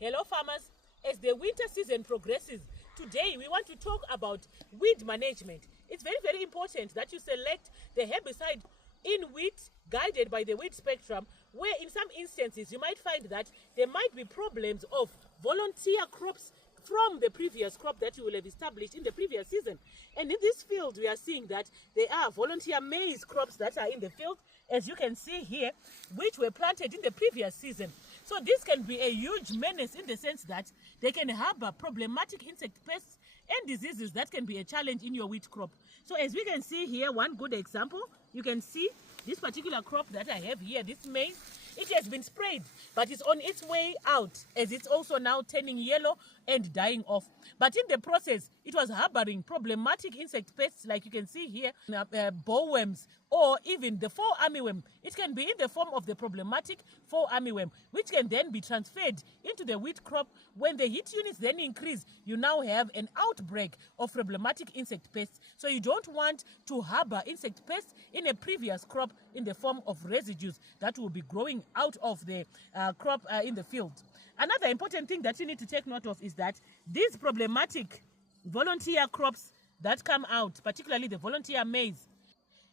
Hello farmers, as the winter season progresses, today we want to talk about weed management. It's very, very important that you select the herbicide in wheat guided by the weed spectrum, where in some instances you might find that there might be problems of volunteer crops from the previous crop that you will have established in the previous season. And in this field, we are seeing that there are volunteer maize crops that are in the field, as you can see here, which were planted in the previous season. So this can be a huge menace in the sense that they can harbor problematic insect pests and diseases that can be a challenge in your wheat crop. So as we can see here, one good example, you can see this particular crop that I have here, this maize, it has been sprayed, but it's on its way out, as it's also now turning yellow and dying off. But in the process, it was harboring problematic insect pests, like you can see here, bowworms, or even the fall armyworm. It can be in the form of the problematic fall armyworm, which can then be transferred into the wheat crop. When the heat units then increase, you now have an outbreak of problematic insect pests. So you don't want to harbor insect pests in a previous crop in the form of residues that will be growing out of the crop in the field. Another important thing that you need to take note of is that these problematic volunteer crops that come out, particularly the volunteer maize,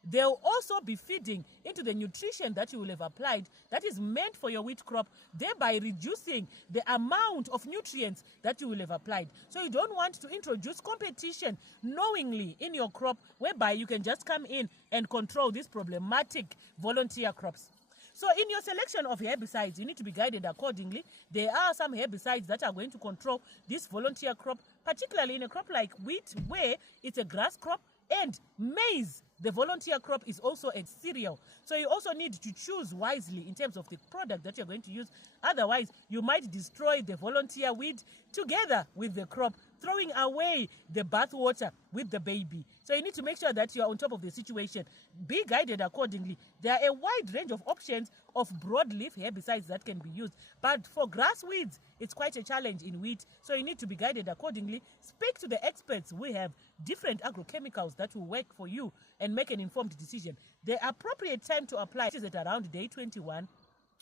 they'll also be feeding into the nutrition that you will have applied that is meant for your wheat crop, thereby reducing the amount of nutrients that you will have applied. So you don't want to introduce competition knowingly in your crop, whereby you can just come in and control these problematic volunteer crops. So in your selection of herbicides, you need to be guided accordingly. There are some herbicides that are going to control this volunteer crop, particularly in a crop like wheat, where it's a grass crop, and maize, the volunteer crop, is also a cereal. So you also need to choose wisely in terms of the product that you're going to use. Otherwise, you might destroy the volunteer weed together with the crop, throwing away the bathwater with the baby. So you need to make sure that you're on top of the situation. Be guided accordingly. There are a wide range of options of broadleaf herbicides that can be used. But for grass weeds, it's quite a challenge in wheat. So you need to be guided accordingly. Speak to the experts. We have different agrochemicals that will work for you and make an informed decision. The appropriate time to apply is at around day 21,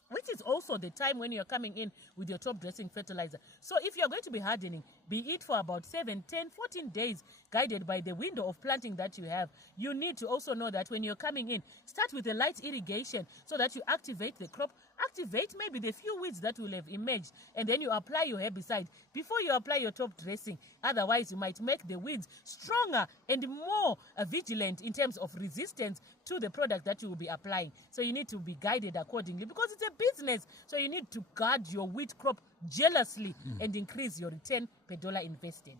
which is also the time when you're coming in with your top dressing fertilizer. So if you're going to be hardening, be it for about 7, 10, 14 days, guided by the window of planting that you have. You need to also know that when you're coming in, start with a light irrigation so that you activate the crop, activate maybe the few weeds that will have emerged, and then you apply your herbicide before you apply your top dressing. Otherwise, you might make the weeds stronger and more vigilant in terms of resistance to the product that you will be applying. So you need to be guided accordingly, because it's a business. So you need to guard your wheat crop jealously and increase your return per dollar invested.